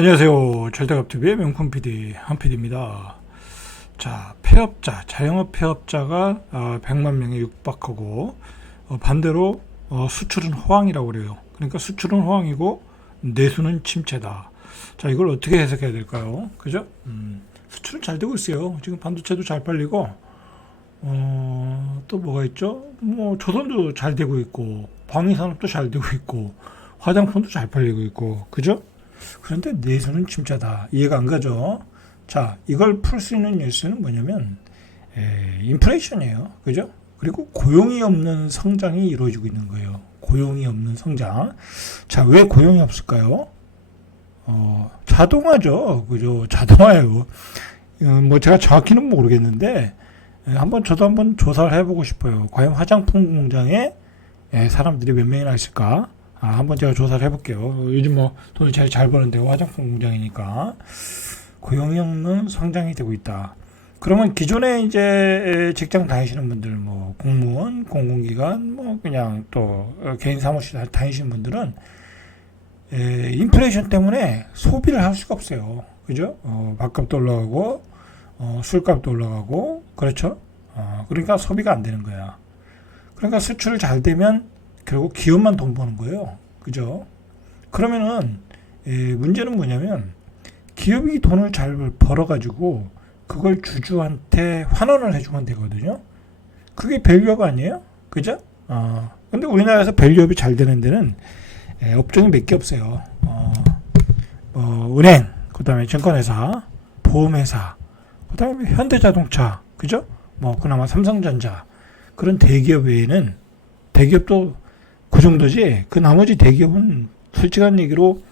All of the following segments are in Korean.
안녕하세요. 절대갑TV의 명품 PD 한PD입니다. 자, 폐업자, 자영업 폐업자가 100만 명에 육박하고 반대로 수출은 호황이라고 그래요. 그러니까 수출은 호황이고 내수는 침체다. 자, 이걸 어떻게 해석해야 될까요? 그죠? 수출은 잘 되고 있어요. 지금 반도체도 잘 팔리고 또 뭐가 있죠? 뭐 조선도 잘 되고 있고 방위산업도 잘 되고 있고 화장품도 잘 팔리고 있고 그죠? 그런데 내수는 침체다. 이해가 안 가죠? 자, 이걸 풀 수 있는 뉴스는 뭐냐면 인플레이션이에요. 그죠? 그리고 고용이 없는 성장이 이루어지고 있는 거예요. 고용이 없는 성장. 자, 왜 고용이 없을까요? 자동화죠. 그죠? 자동화예요. 뭐 제가 정확히는 모르겠는데 저도 한번 조사를 해보고 싶어요. 과연 화장품 공장에 사람들이 몇 명이나 있을까? 한번 제가 조사를 해볼게요. 요즘 뭐 돈을 제일 잘 버는데 화장품 공장이니까 고용이 없는 성장이 되고 있다. 그러면 기존에 이제 직장 다니시는 분들, 뭐 공무원, 공공기관, 뭐 그냥 또 개인 사무실 다니시는 분들은 인플레이션 때문에 소비를 할 수가 없어요. 그죠? 밥값도 올라가고 술값도 올라가고 그렇죠? 그러니까 소비가 안 되는 거야. 그러니까 수출을 잘 되면 결국 기업만 돈 버는 거예요. 그죠? 그러면은 문제는 뭐냐면 기업이 돈을 잘 벌어가지고 그걸 주주한테 환원을 해주면 되거든요. 그게 밸류업 아니에요? 그죠? 근데 우리나라에서 밸류업이 잘 되는 데는 업종이 몇 개 없어요. 은행, 그 다음에 증권회사, 보험회사, 그 다음에 현대자동차, 그죠? 뭐 그나마 삼성전자 그런 대기업 외에는 대기업도 그 정도지. 그 나머지 대기업은 솔직한 얘기로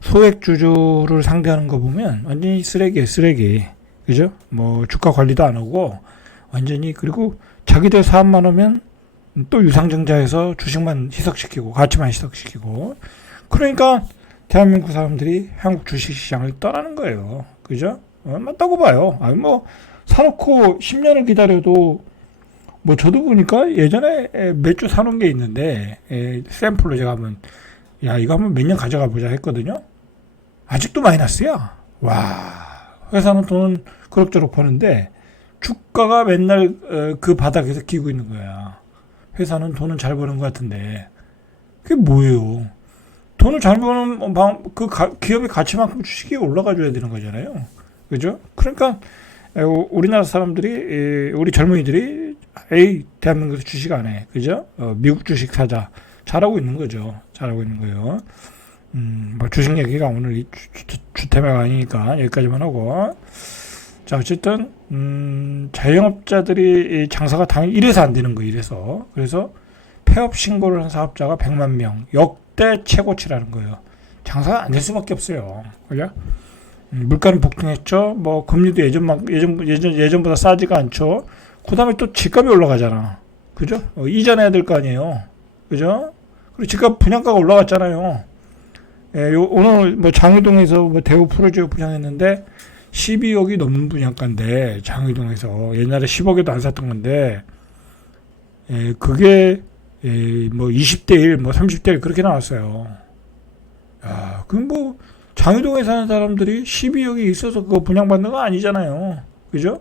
소액주주를 상대하는 거 보면 완전히 쓰레기예요, 쓰레기. 그죠? 뭐 주가 관리도 안 하고 완전히. 그리고 자기들 사업만 하면 또 유상증자해서 주식만 희석시키고 가치만 희석시키고. 그러니까 대한민국 사람들이 한국 주식시장을 떠나는 거예요. 그죠? 맞다고 봐요. 아니 뭐 사놓고 10년을 기다려도 뭐 저도 보니까 예전에 몇 주 사놓은 게 있는데 샘플로 제가 한번 이거 한번 몇 년 가져가 보자 했거든요. 아직도 마이너스야. 와, 회사는 돈은 그럭저럭 버는데 주가가 맨날 그 바닥에서 기고 있는 거야. 회사는 돈은 잘 버는 것 같은데 그게 뭐예요? 돈을 잘 버는 그 기업의 가치만큼 주식이 올라가 줘야 되는 거잖아요. 그죠? 그러니까 우리나라 사람들이 우리 젊은이들이 대한민국에서 주식 안 해. 그죠? 미국 주식 사자. 잘하고 있는 거죠. 잘하고 있는 거예요. 뭐 주식 얘기가 오늘 주테마가 아니니까 여기까지만 하고. 자, 어쨌든, 자영업자들이 장사가 당연히 이래서 안 되는 거예요. 이래서. 그래서 폐업 신고를 한 사업자가 100만 명. 역대 최고치라는 거예요. 장사가 안 될 수밖에 없어요. 그죠? 물가는 폭등했죠. 뭐 금리도 예전보다 싸지가 않죠. 그 다음에 또 집값이 올라가잖아. 그죠? 이전해야 될 거 아니에요. 그죠? 그리고 집값 분양가가 올라갔잖아요. 오늘 뭐 장유동에서 뭐 대우 프로지오 분양했는데 12억이 넘는 분양가인데 장유동에서 옛날에 10억에도 안 샀던 건데 그게 뭐 20대 1, 뭐 30대 1 그렇게 나왔어요. 야, 그럼 뭐 장유동에 사는 사람들이 12억이 있어서 그거 분양받는 거 아니잖아요. 그죠?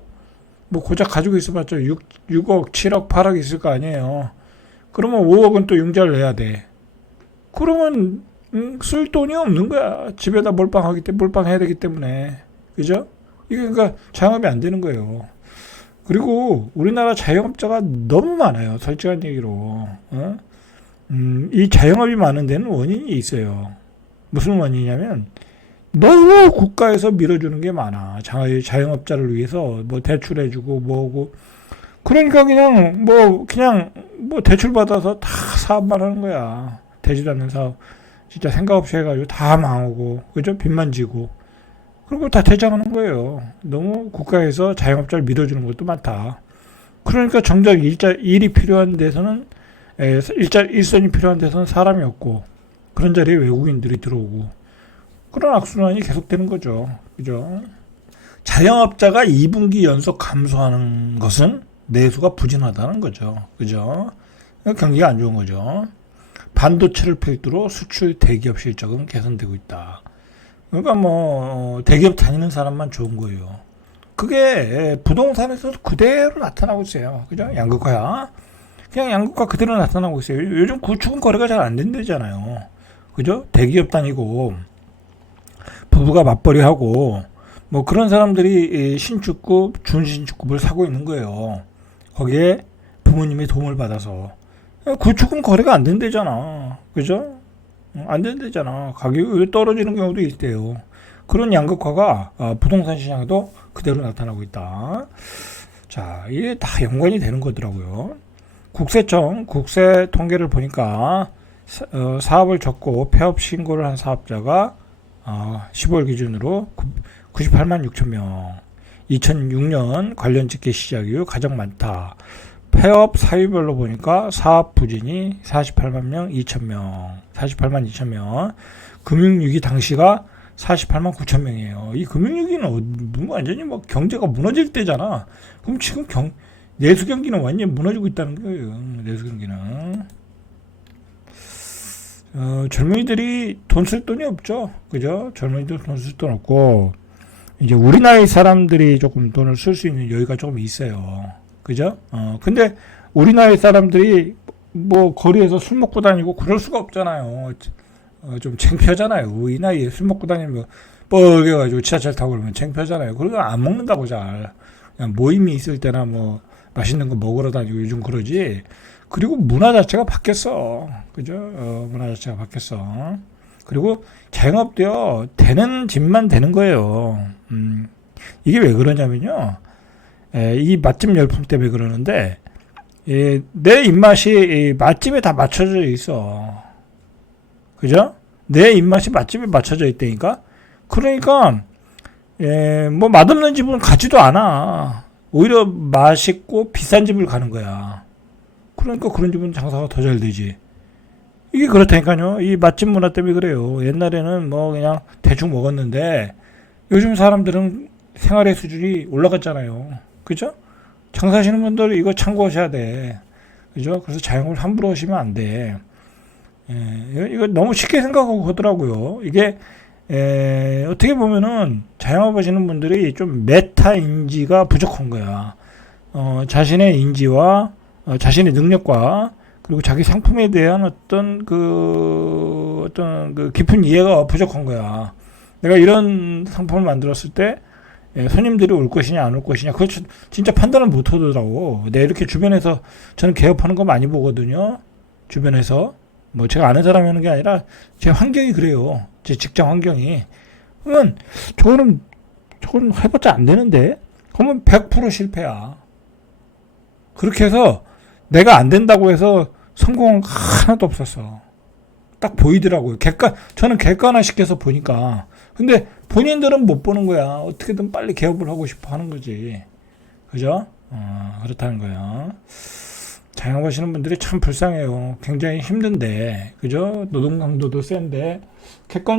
뭐 고작 가지고 있어봤자 6억, 7억, 8억 있을 거 아니에요. 그러면 5억은 또 융자를 내야 돼. 그러면 쓸 돈이 없는 거야. 집에다 몰빵해야 되기 때문에. 그죠? 이게 그러니까 자영업이 안 되는 거예요. 그리고 우리나라 자영업자가 너무 많아요. 솔직한 얘기로. 이 자영업이 많은 데는 원인이 있어요. 무슨 원인이냐면 너무 국가에서 밀어주는 게 많아. 자영업자를 위해서 뭐 대출해주고 뭐고. 그러니까 그냥 뭐 대출 받아서 다 사업만 하는 거야. 되지도 않는 사업. 진짜 생각 없이 해가지고 다 망하고, 그죠? 빚만 지고. 그리고 다 퇴장하는 거예요. 너무 국가에서 자영업자를 밀어주는 것도 많다. 그러니까 정작 일이 필요한 데서는, 일선이 필요한 데서는 사람이 없고, 그런 자리에 외국인들이 들어오고, 그런 악순환이 계속되는 거죠. 그죠? 자영업자가 2분기 연속 감소하는 것은 내수가 부진하다는 거죠. 그죠? 경기가 안 좋은 거죠. 반도체를 필두로 수출 대기업 실적은 개선되고 있다. 그러니까 뭐 대기업 다니는 사람만 좋은 거예요. 그게 부동산에서도 그대로 나타나고 있어요. 그죠? 양극화야. 그냥 양극화 그대로 나타나고 있어요. 요즘 구축은 거래가 잘 안 된다잖아요. 그죠? 대기업 다니고 부부가 맞벌이 하고 뭐 그런 사람들이 신축급, 준신축급을 사고 있는 거예요. 거기에 부모님의 도움을 받아서 구축은 거래가 안 된다잖아. 그죠? 안 된다잖아. 가격이 떨어지는 경우도 있대요. 그런 양극화가 부동산 시장에도 그대로 나타나고 있다. 자, 이게 다 연관이 되는 거더라고요. 국세청 국세 통계를 보니까 사업을 접고 폐업 신고를 한 사업자가 15월 기준으로 98만 6천 명. 2006년 관련 집계 시작 이후 가장 많다. 폐업 사유별로 보니까 사업 부진이 48만 명, 2천 명, 48만 2천 명. 금융위기 당시가 48만 9천 명이에요. 이 금융위기는 완전히 뭐 경제가 무너질 때잖아. 그럼 지금 내수 경기는 완전히 무너지고 있다는 거예요. 내수 경기는. 젊은이들이 돈 쓸 돈이 없죠. 그죠? 젊은이들 돈 쓸 돈 없고, 이제 우리 나이 사람들이 조금 돈을 쓸 수 있는 여유가 조금 있어요. 그죠? 근데 우리 나이 사람들이 뭐 거리에서 술 먹고 다니고 그럴 수가 없잖아요. 좀 창피하잖아요. 이 나이에 술 먹고 다니면 뻘개가지고 지하철 타고 그러면 창피하잖아요. 그러고 안 먹는다고 잘. 그냥 모임이 있을 때나 뭐 맛있는 거 먹으러 다니고 요즘 그러지. 그리고 문화 자체가 바뀌었어. 그죠? 문화 자체가 바뀌었어. 그리고 자영업도요, 되는 집만 되는 거예요. 이게 왜 그러냐면요. 이 맛집 열풍 때문에 그러는데, 내 입맛이 맛집에 다 맞춰져 있어. 그죠? 내 입맛이 맛집에 맞춰져 있다니까? 그러니까, 뭐 맛없는 집은 가지도 않아. 오히려 맛있고 비싼 집을 가는 거야. 그러니까 그런 집은 장사가 더 잘 되지. 이게 그렇다니까요. 이 맛집 문화 때문에 그래요. 옛날에는 뭐 그냥 대충 먹었는데 요즘 사람들은 생활의 수준이 올라갔잖아요. 그죠? 장사하시는 분들 이거 참고하셔야 돼. 그죠? 그래서 자영업을 함부로 하시면 안 돼. 이거 너무 쉽게 생각하고 하더라고요. 이게 어떻게 보면은 자영업 하시는 분들이 좀 메타 인지가 부족한 거야. 자신의 인지와 자신의 능력과 그리고 자기 상품에 대한 어떤 그 깊은 이해가 부족한 거야. 내가 이런 상품을 만들었을 때 손님들이 올 것이냐 안 올 것이냐 그거 진짜 판단을 못 하더라고. 내가 이렇게 주변에서 저는 개업하는 거 많이 보거든요. 주변에서 뭐 제가 아는 사람이 하는 게 아니라 제 환경이 그래요. 제 직장 환경이. 그러면 저거는 해봤자 안 되는데 그러면 100% 실패야. 그렇게 해서 내가 안 된다고 해서 성공은 하나도 없었어. 딱 보이더라고요. 저는 객관화 시켜서 보니까. 근데 본인들은 못 보는 거야. 어떻게든 빨리 개업을 하고 싶어 하는 거지. 그죠? 그렇다는 거야. 자영업하시는 분들이 참 불쌍해요. 굉장히 힘든데, 그죠? 노동 강도도 센데, 객관화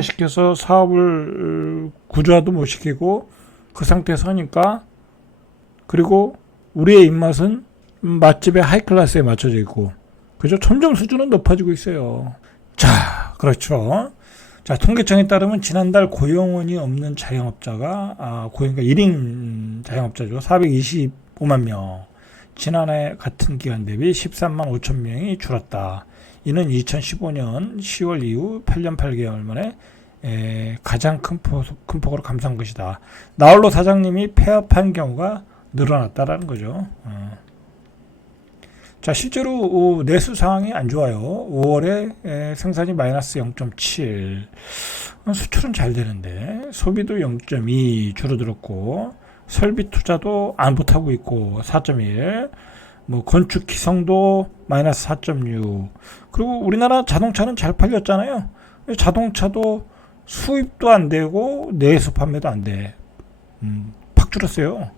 시켜서 사업을 구조화도 못 시키고, 그 상태에서 하니까, 그리고 우리의 입맛은 맛집의 하이클래스에 맞춰져 있고, 그죠? 점점 수준은 높아지고 있어요. 자, 그렇죠. 자, 통계청에 따르면 지난달 고용원이 없는 자영업자가, 그러니까 1인 자영업자죠. 425만 명. 지난해 같은 기간 대비 13만 5천 명이 줄었다. 이는 2015년 10월 이후 8년 8개월 만에 가장 큰 폭으로 감소한 것이다. 나홀로 사장님이 폐업한 경우가 늘어났다라는 거죠. 자, 실제로 내수 상황이 안 좋아요. 5월에 생산이 마이너스 0.7. 수출은 잘 되는데 소비도 0.2 줄어들었고 설비 투자도 안 못하고 있고 4.1. 뭐 건축 기성도 마이너스 4.6. 그리고 우리나라 자동차는 잘 팔렸잖아요. 자동차도 수입도 안 되고 내수 판매도 안 돼. 팍 줄었어요.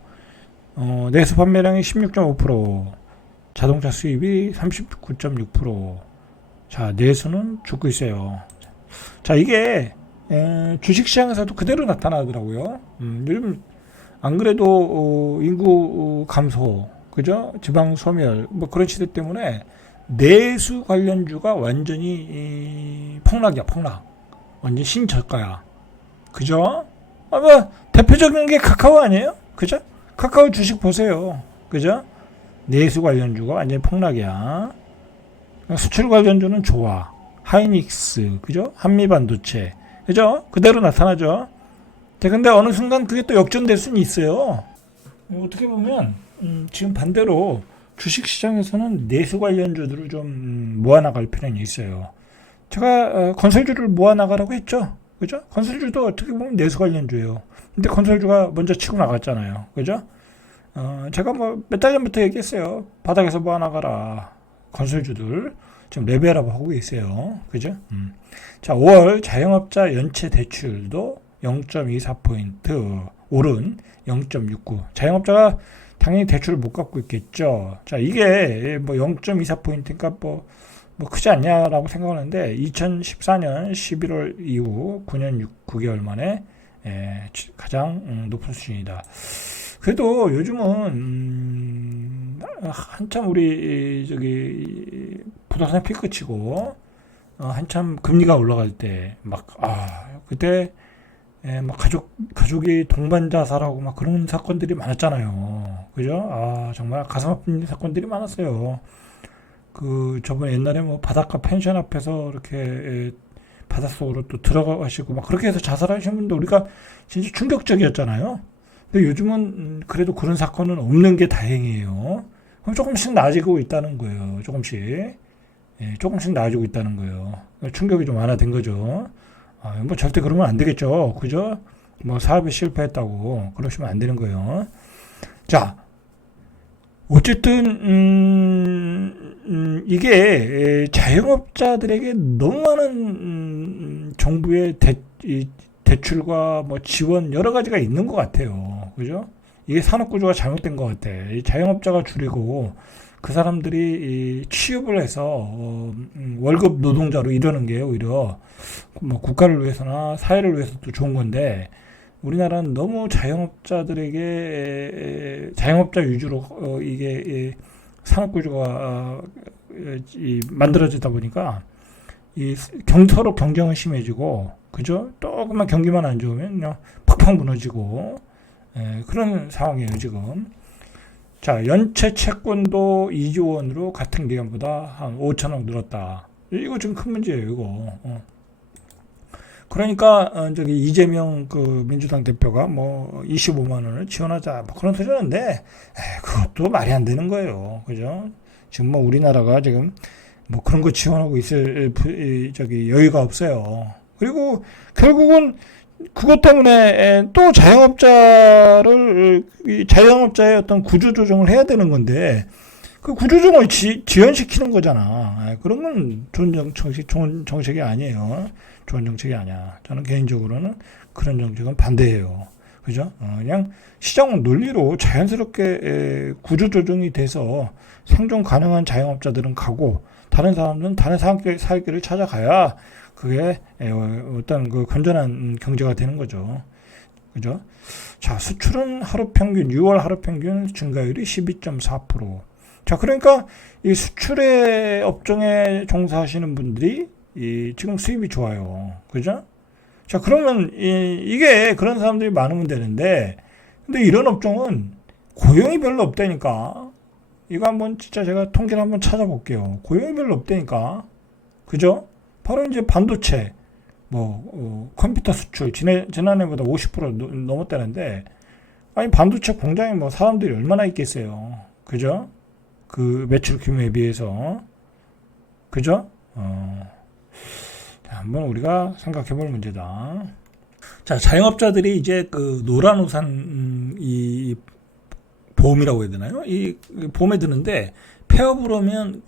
내수 판매량이 16.5%, 자동차 수입이 39.6%. 자, 내수는 죽고 있어요. 자, 이게 주식시장에서도 그대로 나타나더라고요. 요즘 안 그래도 인구 감소, 그죠? 지방 소멸, 뭐 그런 시대 때문에 내수 관련주가 완전히 폭락이야, 폭락. 완전 신저가야. 그죠? 뭐 대표적인 게 카카오 아니에요? 그죠? 카카오 주식 보세요. 그죠? 내수 관련주가 완전 폭락이야. 수출 관련주는 좋아. 하이닉스, 그죠? 한미반도체, 그죠? 그대로 나타나죠. 근데 어느 순간 그게 또 역전될 수는 있어요. 어떻게 보면 지금 반대로 주식시장에서는 내수 관련주들을 좀 모아나갈 필요는 있어요. 제가 건설주를 모아나가라고 했죠. 그죠? 건설주도 어떻게 보면 내수 관련주예요. 근데 건설주가 먼저 치고 나갔잖아요. 그죠? 제가 뭐 몇 달 전부터 얘기했어요. 바닥에서 모아나가라. 건설주들. 지금 레벨업 하고 있어요. 그죠? 자, 5월 자영업자 연체 대출도 0.24포인트 오른 0.69. 자영업자가 당연히 대출을 못 갚고 있겠죠. 자, 이게 뭐 0.24포인트니까 뭐 크지 않냐라고 생각하는데 2014년 11월 이후 9년 9개월 만에 가장 높은 수준이다. 그래도 요즘은 한참 우리 저기 부동산 피크 치고 한참 금리가 올라갈 때 막 그때 막 가족이 동반 자살하고 막 그런 사건들이 많았잖아요. 그죠? 정말 가슴 아픈 사건들이 많았어요. 저번 옛날에 뭐 바닷가 펜션 앞에서 이렇게 바닷속으로 또 들어가시고 막 그렇게 해서 자살하시는 분들 우리가 진짜 충격적이었잖아요. 근데 요즘은 그래도 그런 사건은 없는 게 다행이에요. 그럼 조금씩 나아지고 있다는 거예요. 조금씩 나아지고 있다는 거예요. 충격이 좀 완화된 거죠. 뭐 절대 그러면 안 되겠죠. 그죠? 뭐 사업에 실패했다고 그러시면 안 되는 거예요. 자, 어쨌든 이게 자영업자들에게 너무 많은 정부의 대출과 뭐 지원 여러 가지가 있는 것 같아요. 그죠? 이게 산업구조가 잘못된 것 같아. 이 자영업자가 줄이고 그 사람들이 취업을 해서 월급 노동자로 이러는 게 오히려 뭐 국가를 위해서나 사회를 위해서도 좋은 건데 우리나라는 너무 자영업자 위주로 이게 산업구조가 만들어지다 보니까 서로 경쟁은 심해지고 그죠? 조금만 경기만 안 좋으면 그냥 팍팍 무너지고 그런 상황이에요 지금. 자, 연체 채권도 2조 원으로 같은 기간보다 한 5천억 늘었다. 이거 좀 큰 문제예요 이거. 그러니까 저기 이재명 민주당 대표가 뭐 25만 원을 지원하자 뭐 그런 소리 하는데 그것도 말이 안 되는 거예요. 그죠? 지금 뭐 우리나라가 지금 뭐 그런 거 지원하고 있을 여유가 없어요. 그리고 결국은 그것 때문에 또 자영업자의 어떤 구조조정을 해야 되는 건데 그 구조조정을 지연시키는 거잖아. 그런 건 좋은 정책이 아니에요. 좋은 정책이 아니야. 저는 개인적으로는 그런 정책은 반대해요. 그죠? 그냥 시장 논리로 자연스럽게 구조조정이 돼서 생존 가능한 자영업자들은 가고 다른 사람들은 다른 살 길을 찾아가야 그게 어떤 건전한 경제가 되는 거죠. 그죠? 자, 수출은 6월 하루 평균 증가율이 12.4%. 자, 그러니까 이 수출의 업종에 종사하시는 분들이 지금 수입이 좋아요. 그죠? 자, 그러면 이게 그런 사람들이 많으면 되는데, 근데 이런 업종은 고용이 별로 없다니까. 이거 한번 진짜 제가 통계를 한번 찾아볼게요. 고용이 별로 없다니까. 그죠? 바로 이제 반도체, 컴퓨터 수출, 지난해보다 50% 넘었다는데, 아니, 반도체 공장에 뭐 사람들이 얼마나 있겠어요. 그죠? 그 매출 규모에 비해서. 그죠? 한번 우리가 생각해 볼 문제다. 자, 자영업자들이 이제 노란 우산, 보험이라고 해야 되나요? 이 보험에 드는데, 폐업을 하면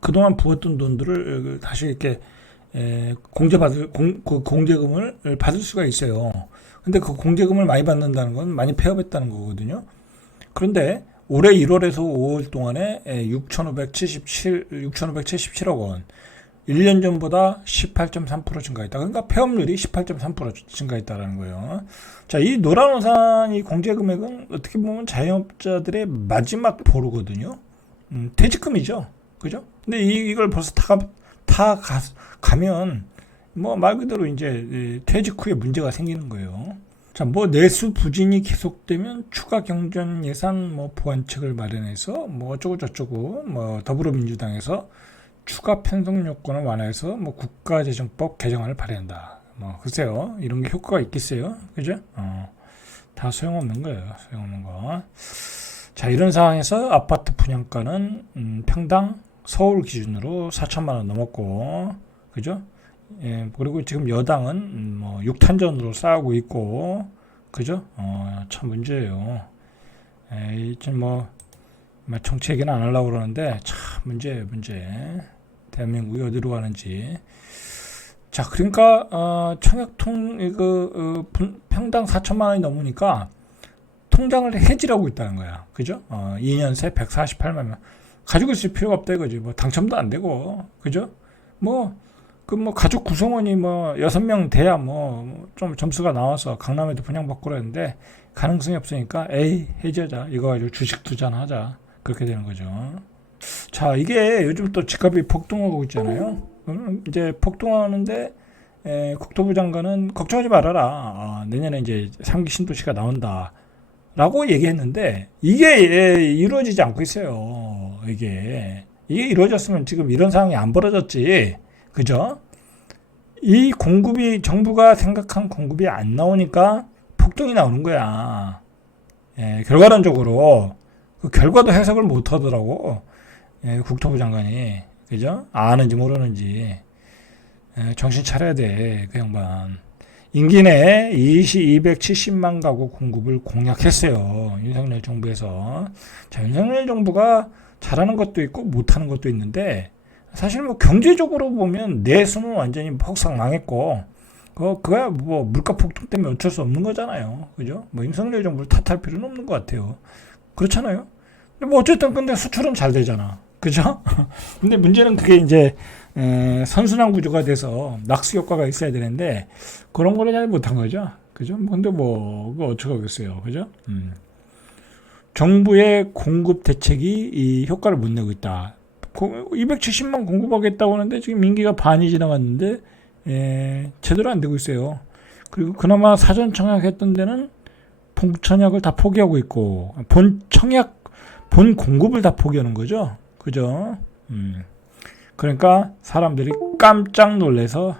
그동안 부었던 돈들을 다시 이렇게 공제금을 받을 수가 있어요. 근데 그 공제금을 많이 받는다는 건 많이 폐업했다는 거거든요. 그런데 올해 1월에서 5월 동안에 6,577억 원. 1년 전보다 18.3% 증가했다. 그러니까 폐업률이 18.3% 증가했다라는 거예요. 자, 이 노란 우산 이 공제 금액은 어떻게 보면 자영업자들의 마지막 보루거든요. 퇴직금이죠. 그죠? 근데 이걸 벌써 가면 뭐 말 그대로 이제 퇴직 후에 문제가 생기는 거예요. 자, 뭐 내수 부진이 계속되면 추가 경전 예산 뭐 보완책을 마련해서 뭐 어쩌고 저쩌고 뭐 더불어민주당에서 추가 편성 요건을 완화해서 뭐 국가재정법 개정안을 발의한다. 뭐 글쎄요, 이런 게 효과가 있겠어요, 그죠? 다 소용없는 거예요, 소용없는 거. 자, 이런 상황에서 아파트 분양가는 평당 서울 기준으로 4천만 원 넘었고, 그죠? 예, 그리고 지금 여당은 뭐 6탄전으로 싸우고 있고, 그죠? 참 문제예요. 지금 뭐 정치 얘기는 안 하려고 그러는데 참 문제예요, 문제. 대한민국이 어디로 가는지. 자, 그러니까 청약통 이거 평당 4천만 원이 넘으니까 통장을 해지라고 있다는 거야, 그죠? 2년 새 148만 원 가지고 있을 필요가 없다 이거지. 뭐 당첨도 안 되고, 그죠? 뭐 가족 구성원이 뭐 6명 돼야 뭐 좀 점수가 나와서 강남에도 분양받고 그러는데 가능성이 없으니까 에이 해지하자, 이거 가지고 주식 투자나 하자, 그렇게 되는 거죠. 자, 이게 요즘 또 집값이 폭등하고 있잖아요. 이제 폭등하는데 국토부 장관은 걱정하지 말아라, 내년에 이제 3기 신도시가 나온다 라고 얘기했는데 이게 이루어지지 않고 있어요. 이게 이루어졌으면 지금 이런 상황이 안 벌어졌지, 그죠? 이 공급이, 정부가 생각한 공급이 안 나오니까 폭등이 나오는 거야. 결과론적으로 그 결과도 해석을 못 하더라고, 국토부 장관이, 그죠? 아는지 모르는지. 정신 차려야 돼, 그 양반. 임기 내에 270만 가구 공급을 공약했어요, 윤석열 정부에서. 자, 윤석열 정부가 잘하는 것도 있고 못하는 것도 있는데, 사실 뭐 경제적으로 보면 내수는 완전히 폭삭 망했고, 그거야 뭐 물가 폭등 때문에 어쩔 수 없는 거잖아요, 그죠? 뭐 윤석열 정부를 탓할 필요는 없는 것 같아요. 그렇잖아요. 근데 뭐 어쨌든 근데 수출은 잘 되잖아, 그죠? 근데 문제는 그게 이제 선순환 구조가 돼서 낙수 효과가 있어야 되는데 그런 거를 잘 못한 거죠, 그죠? 근데 뭐 그거 어떡하겠어요, 그죠? 정부의 공급 대책이 이 효과를 못 내고 있다. 270만 공급하겠다고 하는데 지금 임기가 반이 지나갔는데 제대로 안 되고 있어요. 그리고 그나마 사전 청약했던 데는 본 청약을 다 포기하고 있고, 본 공급을 다 포기하는 거죠, 그죠? 그러니까 사람들이 깜짝 놀래서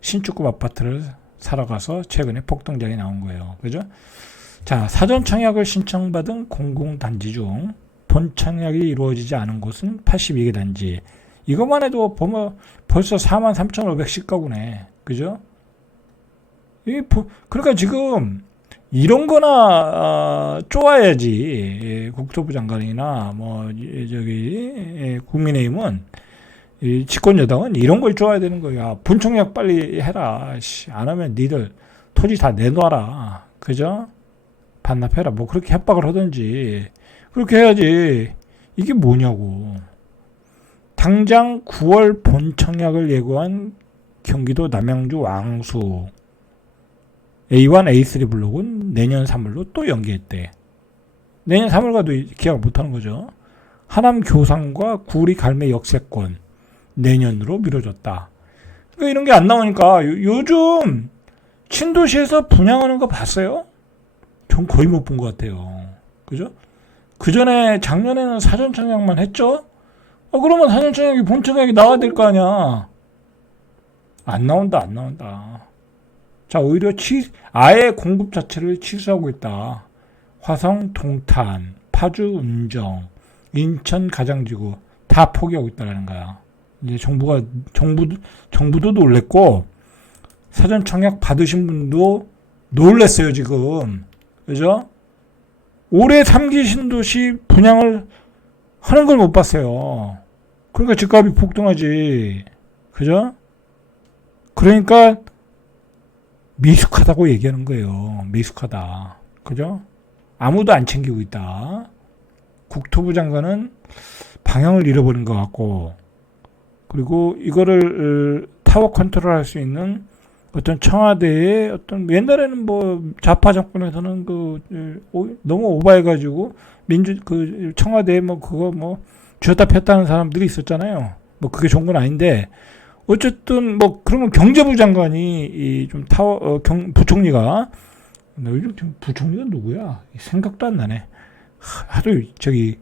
신축급 아파트를 사러 가서 최근에 폭등장이 나온 거예요, 그죠? 자, 사전 청약을 신청받은 공공단지 중 본 청약이 이루어지지 않은 곳은 82개 단지. 이것만 해도 보면 벌써 43,510 가구네, 그죠? 그러니까 지금 이런 거나 쪼아야지, 국토부 장관이나 뭐 저기 국민의힘은, 이 집권 여당은 이런 걸 쪼아야 되는 거야. 본청약 빨리 해라. 안 하면 니들 토지 다 내놔라, 그죠? 반납해라. 뭐 그렇게 협박을 하든지 그렇게 해야지. 이게 뭐냐고. 당장 9월 본청약을 예고한 경기도 남양주 왕수 A1, A3 블록은 내년 3월로 또 연기했대. 내년 3월 가도 계약 못하는 거죠. 하남 교산과 구리 갈매 역세권 내년으로 미뤄졌다. 그러니까 이런 게 안 나오니까 요즘 신도시에서 분양하는 거 봤어요? 전 거의 못 본 것 같아요, 그죠? 그 전에 작년에는 사전 청약만 했죠? 그러면 사전 청약이 본 청약이 나와야 될 거 아니야. 안 나온다. 자, 오히려 아예 공급 자체를 취소하고 있다. 화성, 동탄, 파주, 운정, 인천 가장지구 다 포기하고 있다는 거야. 이제 정부도 놀랬고, 사전 청약 받으신 분도 놀랬어요, 지금. 그죠? 올해 3기 신도시 분양을 하는 걸 못 봤어요. 그러니까 집값이 폭등하지, 그죠? 그러니까 미숙하다고 얘기하는 거예요. 미숙하다, 그죠? 아무도 안 챙기고 있다. 국토부 장관은 방향을 잃어버린 것 같고, 그리고 이거를 타워 컨트롤할 수 있는 어떤 청와대의 어떤, 옛날에는 뭐 좌파 정권에서는 너무 오버해가지고 청와대에 뭐 그거 뭐 쥐었다 폈다는 사람들이 있었잖아요. 뭐 그게 좋은 건 아닌데, 어쨌든 뭐 그러면 경제부 장관이 이좀 부총리가 나 요즘 부총리가 누구야? 생각도 안 나네. 하도 저기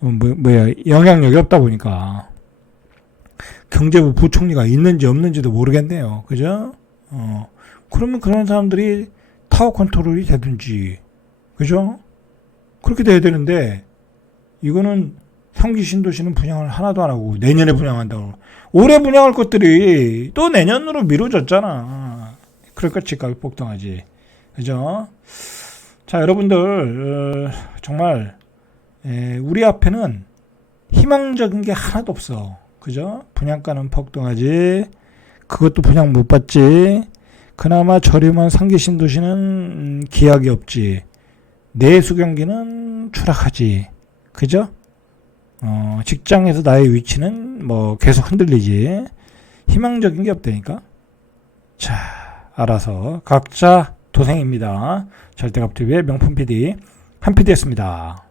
뭐야 영향력이 없다 보니까 경제부 부총리가 있는지 없는지도 모르겠네요. 그죠? 그러면 그런 사람들이 타워 컨트롤이 되든지, 그죠? 그렇게 돼야 되는데 이거는 3기 신도시는 분양을 하나도 안 하고 내년에 분양한다고. 올해 분양할 것들이 또 내년으로 미뤄졌잖아. 그러니까 집값이 폭등하지. 그죠? 자, 여러분들 정말 우리 앞에는 희망적인 게 하나도 없어. 그죠? 분양가는 폭등하지. 그것도 분양 못 받지. 그나마 저렴한 3기 신도시는 기약이 없지. 내수 경기는 추락하지. 그죠? 직장에서 나의 위치는 뭐 계속 흔들리지. 희망적인 게 없다니까. 자, 알아서 각자 도생입니다. 절대값TV의 명품 PD 한 PD였습니다.